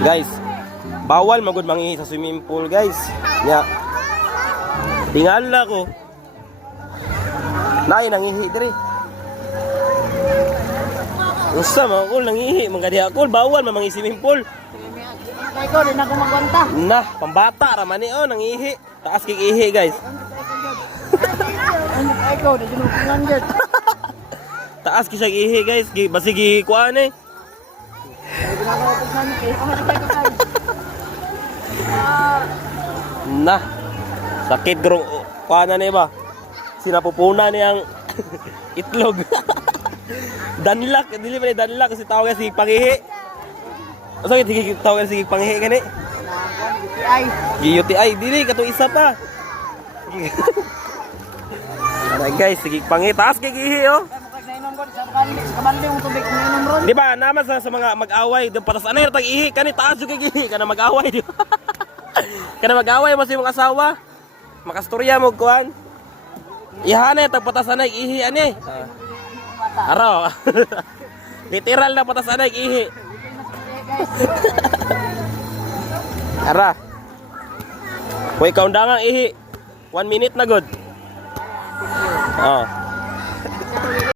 Guys, bawal magud mangihi sa swimming pool, guys. Nya. Tingala ko. Nay nangihi diri. Usa man ko nangihi, mga diha ko bawal man mangihi swimming pool. Kaya ko, na ako magwanta. Nah, pambata ra man ni oh nangihi. Taas kig ihi, guys. Ko. Taas ki siya ihi, guys. Gi basi gi kuan eh. Na. Sakit grong kuan na ni ba? Sinapupuna niyang itlog. danlak, dili ba ni danlak kasi tawag si pangihi. Asa so, sige tawag si pangihi? Nakakuan, UTI. Ay dili kato isa pa. Alright guys, sige pangihi taas kay gihi oh. Kaya mo kayo nainom ko, sa kabali, sa kabali yung tubig na inom ron. Di ba naman sa, sa mga mag-away, doon patas anay tag ihi kani taas yung kay gihi kana mag-away di kana mag-away sa imong asawa. Makastorya mo kuan. Ihana tag patas anay ihi ani. Araw. Literal na patas anay ihi. Ara. Hoy kaundangang ihi. One minute na good. Oh.